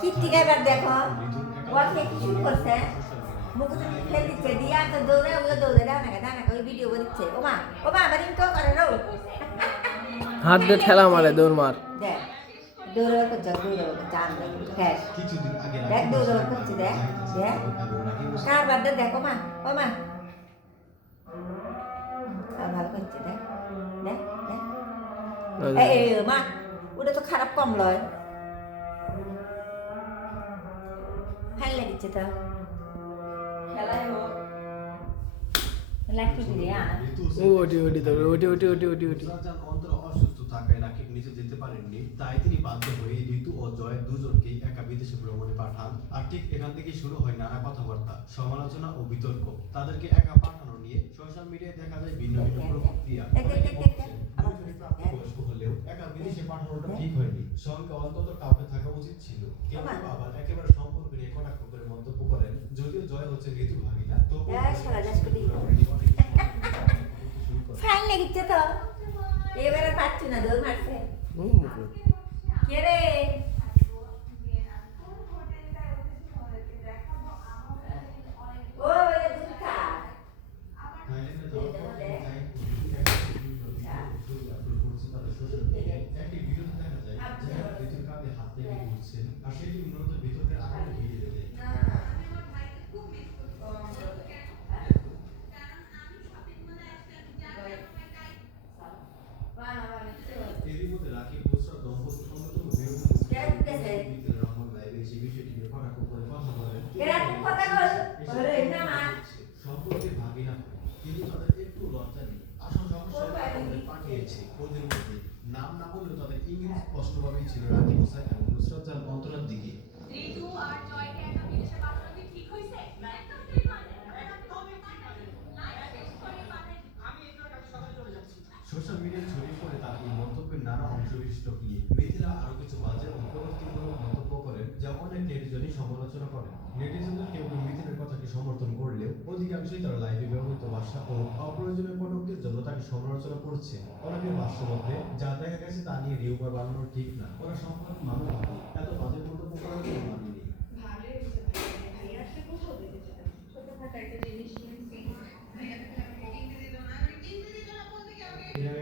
কীর্তিকা এবার দেখো বলছে কি শুরু করছে মুখ ফেল দিচ্ছে দিয়া তো দৌড়ে ওগুলো দৌড়ে ডানাকে ওই ভিডিও দিচ্ছে ও মা আমার ইনটো করে রো হাত দিয়ে ঠেলা মারে দৌড় মার দেখ দৌড়ে করছে চান দেখ দেখ দৌড়ে করছে দেখ দেখ কার বাদে দেখ ও মা ভালো করছে দেখ দেখ দেখ এই মা ওটা তো খারাপ কম লয় ভালো লাগছে তো খেলায় হোক লাগতে দিদি অসুস্থ থাকায় রাকিব নিচে যেতে পারেননি, তাই তিনি বাধ্য হয়ে ঋতু ও জয় দুজনকেই একা বিদেশে ভ্রমণে পাঠান। আর ঠিক এখান থেকে শুরু হয় নানা কথাবার্তা, সমালোচনা ও বিতর্ক। তাদেরকে একা পাঠানো নিয়ে সোশ্যাল মিডিয়ায় দেখা যায় ভিন্ন ভিন্ন প্রতিক্রিয়া। বয়স্ক হলেও একা বিদেশে পাঠানোটা ঠিক হয়নি, সঙ্গে অন্তত কাউকে থাকা উচিত ছিল। কেউ আবার একেবারে সম্পর্ক নিয়ে কটাক্ষ করে মন্তব্য করেন। যদিও জয় হচ্ছে ঋতুর ভাগিনা, তবুও ফাইন লেগেছে তো এবারে পাচ্ছি না দৌড় মারছে কে রে ও দুধ খা একটি ভিডিওতে দেখা যায় যে ঋতুর কাঁধে হাত রেখে ঘুরছেন, আর সেটি মূলত ভিতরের আগুন ঘিরে দেয়। এরই মধ্যে রাকিব বুসরা দম্পতির অন্যতম বিরোধী রহমান লাইভে এসে বিষয়টি নিয়ে কটাক্ষ করে কথা বলেন। সম্পর্কে ভাগিনা কিন্তু তাদের একটু লজ্জা নেই। আসল সমস্যা পাঠিয়েছে ওদের মধ্যে নাম না বললেও তাদের ইংরেজি স্পষ্টভাবেই ছিল রাকিব হোসেন এবং নুসরাত জাহান অন্তরার দিকে। ঋতু আর জয়কে একা বিদেশে পাঠানো কি ঠিক হইছে? একদম ঠিক হয়নি। সোশ্যাল মিডিয়ায় ছড়িয়ে পড়ে তার এই মন্তব্যের নানা অংশবিশিষ্ট নিয়ে মিথিলা আরো কিছু বাজে ও প্রযুক্তিমূলক মন্তব্য করেন, যা অনেক নেটিজনই সমালোচনা করেন। নেটিজনদের কেউ মিথিলার কথাকে সমর্থন করলেও অধিকাংশই তার লাইভে ব্যবহৃত ভাষা ও অপ্রয়োজনীয় কটূক্তির জন্য তাকে সমালোচনা করছে। অনেকের ভাষ্য মতে যা দেখা গেছে তা নিয়ে রিউমার বানানো ঠিক না। ওরা সম্পূর্ণ মানুষ, এত বাজে মন্তব্য করার কোনো মানে নেই।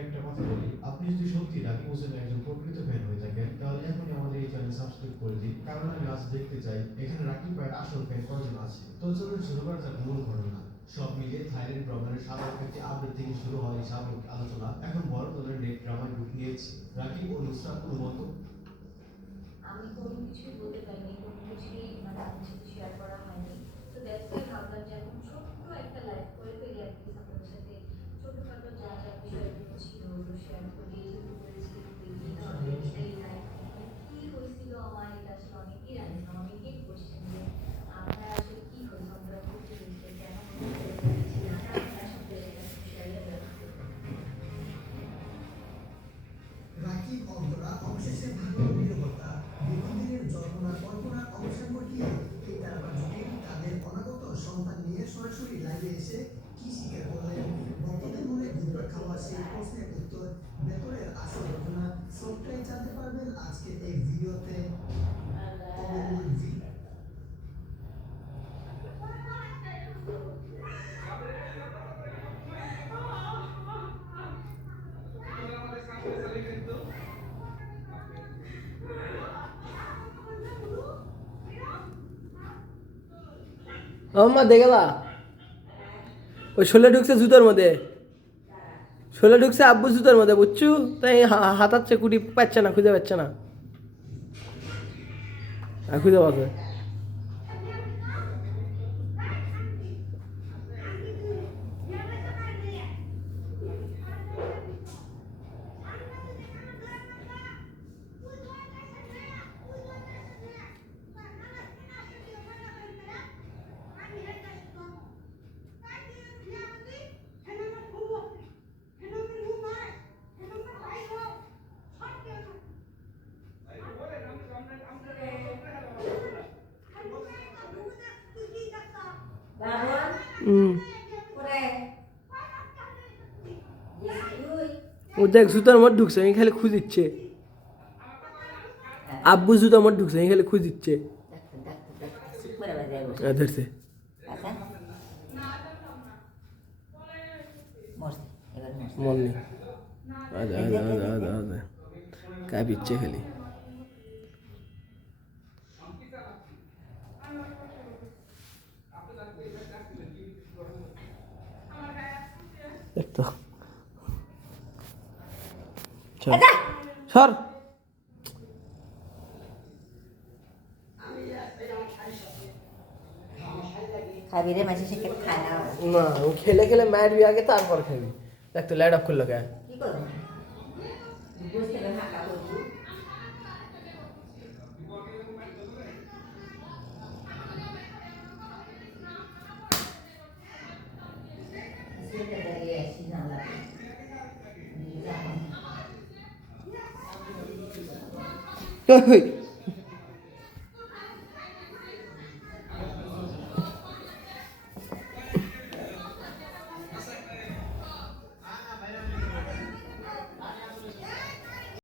একটা কথা বলি, আপনি যদি সত্যি রাকিব হোসেনের একজন প্রকৃত ফ্যান হয়ে থাকেন, তাহলে এখনই আমাদের এই চ্যানেল সাবস্ক্রাইব করে দিন, কারণ আমি আজ দেখতে চাই এখানে রাকিব ভাইয়ের আসল ফ্যান কজন আছে। তো চলুন শুরু করা যাক মূল ঘটনা। সব মিলিয়ে থাইল্যান্ড ভ্রমণের সাধারণ একটি আপডেট থেকে শুরু হয় এই সাময়িক আলোচনা এখন বড় ধরনের নেট ড্রামায় রূপ নিয়েছে। রাকিব ও নুসরাত কোনো মন্তব্য? আমি কোনো কিছুই বলতে পারিনি, কোনো কিছুই আপনার সাথে শেয়ার করা হয়নি। তো দ্যাটস ওয়াই ভাবলাম যে এখন ছোট্ট একটা লাইভ করে ফেলি আপনাদের সাথে, ছোটখাটো যা যা বিষয়গুলো ছিল ওগুলো শেয়ার করি। কি হয়েছিল আমার, এটা আসলে অনেকেই জানেন না, অনেকেই কোশ্চেন যে আপনার আসলে কি হয়েছে, আমরা করতে হয়েছে কেন রাকিব অন্তরা অবশেষে ভাগ্য নিরাপত্তা দীর্ঘদিনের জল্পনা কল্পনা অবসান ঘটিয়ে এই তারকা জুটি তাদের অনাগত সন্তান নিয়ে সরাসরি লাইভে এসে কি স্বীকার করলেন। ভক্তদের মনে ঘুরপাক খাওয়া সেই প্রশ্নের উত্তর, ভেতরের আসল ঘটনা সবটাই জানতে পারবেন আজকের এই ভিডিওতে। আমার দেখলা ওই শোলে ঢুকছে জুতোর মধ্যে, শোলে ঢুকছে আব্বু জুতোর মধ্যে, বুঝছু? তাই হাতাচ্ছে, কুটি পাচ্ছে না, খুঁজে পাচ্ছে না, খুঁজে পাচ্ছে। ও দেখ জুতার মধ্যে ঢুকছে, আমি খালি খুঁজিচ্ছে। আব্বু জুতো আমার ঢুকছে এই খালি খুঁজ দিচ্ছে ডাক্তার ডাক্তার ডাক্তার চুপ করে বাজায় বসে ধরছে আচ্ছা মরছে এবার মরছে মন নেই काय पिच्चे खाली देख तो चल আচ্ছা सर খাবি রে মাসে সে খায় না ना वो खेले खेले मैट भी आगे तार पर खेली देख तो लाइट ऑफ खुल लगा है কি করবো বসে গেলে হাঁকা করবো ओए